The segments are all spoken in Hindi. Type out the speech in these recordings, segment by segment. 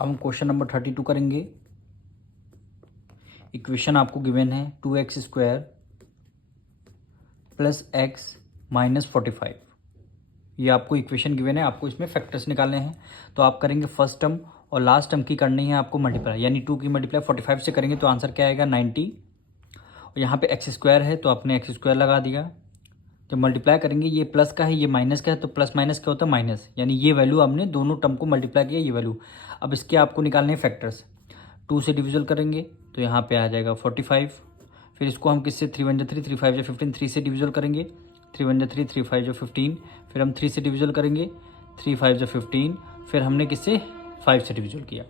अब हम क्वेश्चन नंबर 32 करेंगे। इक्वेशन आपको गिवन है 2x² प्लस x माइनस 45। ये आपको इक्वेशन गिवन है, आपको इसमें फैक्टर्स निकालने हैं। तो आप करेंगे फर्स्ट टर्म और लास्ट टर्म की करनी है आपको मल्टीप्लाई, यानी 2 की मल्टीप्लाई 45 से करेंगे तो आंसर क्या आएगा 90। और यहाँ पे x² है तो आपने x² लगा दिया। जब मल्टीप्लाई करेंगे ये प्लस का है ये माइनस का है, तो प्लस माइनस क्या होता है माइनस, यानी ये वैल्यू आपने दोनों टर्म को मल्टीप्लाई किया ये वैल्यू। अब इसके आपको निकालने हैं फैक्टर्स। 2 से डिविजल करेंगे तो यहाँ पे आ जाएगा 45। फिर इसको हम किससे 3 1 3 3 5 15, 3 से डिविजल करेंगे 3 1 3 3 5 15। फिर हम 3 से डिविजल करेंगे 3 5 15। फिर हमने किससे 5 से डिविजल किया।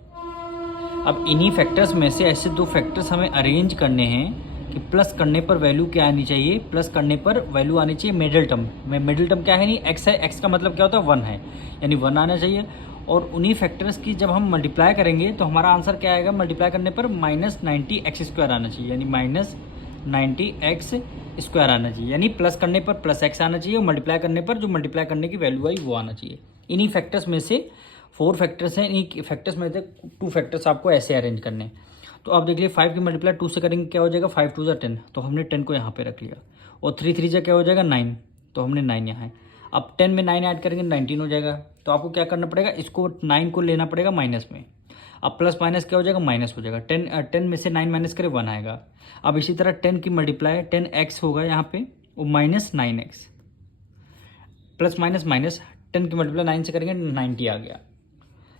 अब इन्हीं फैक्टर्स में से ऐसे दो फैक्टर्स हमें अरेंज करने हैं कि प्लस करने पर वैल्यू क्या आनी चाहिए, प्लस करने पर वैल्यू आनी चाहिए मिडिल टर्म में। मिडिल टर्म क्या है, नहीं एक्स है, एक्स का मतलब क्या होता है 1 है, यानी 1 आना चाहिए। और उन्हीं फैक्टर्स की जब हम मल्टीप्लाई करेंगे तो हमारा आंसर क्या आएगा, मल्टीप्लाई करने पर -90x² आना चाहिए, यानी -90x² आना चाहिए, यानी प्लस करने पर प्लस x आना चाहिए और मल्टीप्लाई करने पर जो मल्टीप्लाई करने की वैल्यू आई वो आना चाहिए। इन्हीं फैक्टर्स में से 4 फैक्टर्स हैं, इन्हीं फैक्टर्स में से 2 फैक्टर्स आपको ऐसे अरेंज करने हैं। तो आप देख लीजिए 5 की मल्टीप्लाई 2 से करेंगे क्या हो जाएगा, 5 2 10, तो हमने 10 को यहाँ पे रख लिया। और 3 3 जा क्या हो जाएगा 9, तो हमने 9 यहाँ है। अब 10 में 9 ऐड करेंगे 19 हो जाएगा। तो आपको क्या करना पड़ेगा, इसको 9 को लेना पड़ेगा माइनस में। अब प्लस माइनस क्या हो जाएगा, माइनस हो जाएगा। 10 में से 9 माइनस करें 1 आएगा। अब इसी तरह 10 की मल्टीप्लाई 10x होगा यहाँ पे और -9x, प्लस माइनस माइनस 10 की मल्टीप्लाई 9 से करेंगे 90 आ गया,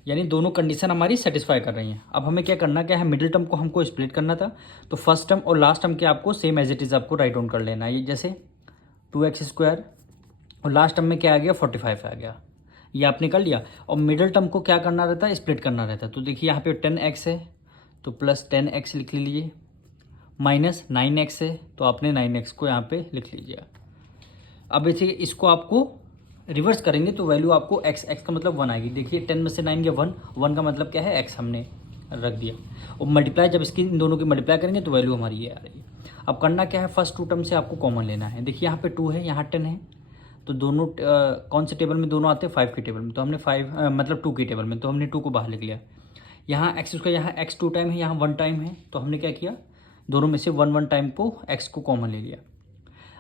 यानी दोनों कंडीशन हमारी सेटिस्फाई कर रही हैं। अब हमें क्या करना क्या है, मिडिल टर्म को हमको स्प्लिट करना था। तो फर्स्ट टर्म और लास्ट टर्म के आपको सेम एज इट इज़ आपको राइट डाउन कर लेना है। ये जैसे 2x² और लास्ट टर्म में क्या आ गया 45 आ गया, ये आपने कर लिया। और मिडिल टर्म को क्या करना रहता है, स्प्लिट करना रहता है। तो देखिए यहाँ पे 10x है तो प्लस 10x लिख लीजिए, माइनस 9x है तो आपने 9x को यहाँ पे लिख लीजिए। अब इसे इसको आपको रिवर्स करेंगे तो वैल्यू आपको x का मतलब 1 आएगी। देखिए 10 में से 9 गया 1 का मतलब क्या है x हमने रख दिया। और मल्टीप्लाई जब इसकी इन दोनों की मल्टीप्लाई करेंगे तो वैल्यू हमारी ये आ रही है। अब करना क्या है, फर्स्ट 2 टर्म से आपको कॉमन लेना है। देखिए यहाँ पे 2 है यहाँ 10 है, तो दोनों कौन से टेबल में दोनों आते हैं 5 की टेबल में, तो हमने 5 मतलब 2 की टेबल में, तो हमने 2 को बाहर लिख लिया। यहाँ x² यहाँ x 2 टाइम है यहाँ 1 टाइम है, तो हमने क्या किया दोनों में से 1 1 टाइम को x को कॉमन ले लिया।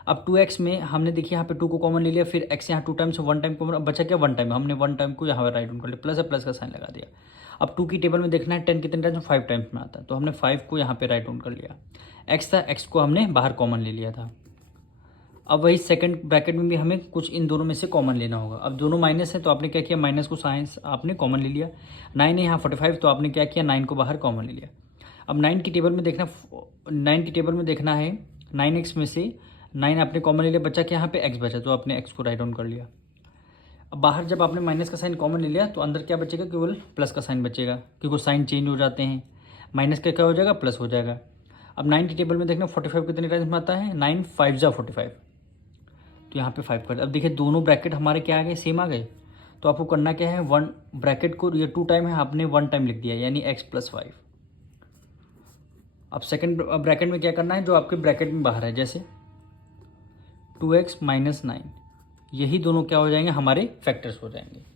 अब 2x में हमने देखिए यहाँ पे 2 को कॉमन ले लिया, फिर x यहाँ 2 टाइम से 1 टाइम कॉमन बचा क्या 1 टाइम, हमने 1 टाइम को यहाँ पर राइट डाउन कर लिया, प्लस है प्लस का साइन लगा दिया। अब 2 की टेबल में देखना है 10 कितने टाइम्स 5 टाइम्स में आता है, तो हमने 5 को यहाँ पे राइट डाउन कर लिया। x था x को हमने बाहर कॉमन ले लिया था। अब वही सेकंड ब्रैकेट में भी हमें कुछ इन दोनों में से कॉमन लेना होगा। अब दोनों माइनस है तो आपने क्या किया, माइनस को साइंस आपने कॉमन ले लिया। 9 है यहाँ 45 तो आपने क्या किया 9 को बाहर कॉमन ले लिया। अब 9 की टेबल में देखना 9 है 9x में से 9 आपने कॉमन ले लिया, बचा क्या यहाँ पे x बचा, तो आपने x को राइट डाउन कर लिया। अब बाहर जब आपने माइनस का साइन कॉमन ले लिया तो अंदर क्या बचेगा, केवल प्लस का साइन बचेगा, क्योंकि साइन चेंज हो जाते हैं। माइनस का क्या हो जाएगा प्लस हो जाएगा। अब 9 की टेबल में देखना 45 कितने टाइम्स में आता है, 9 5 जा 45, तो यहाँ पे 5 कर। अब देखिए दोनों ब्रैकेट हमारे क्या आ गए, सेम आ गए। तो आपको करना क्या है, 1 ब्रैकेट को ये 2 टाइम है आपने 1 टाइम लिख दिया, यानी x + 5। अब सेकंड ब्रैकेट में क्या करना है, जो आपके ब्रैकेट में बाहर है, जैसे 2x - 9, यही दोनों क्या हो जाएंगे हमारे फैक्टर्स हो जाएंगे।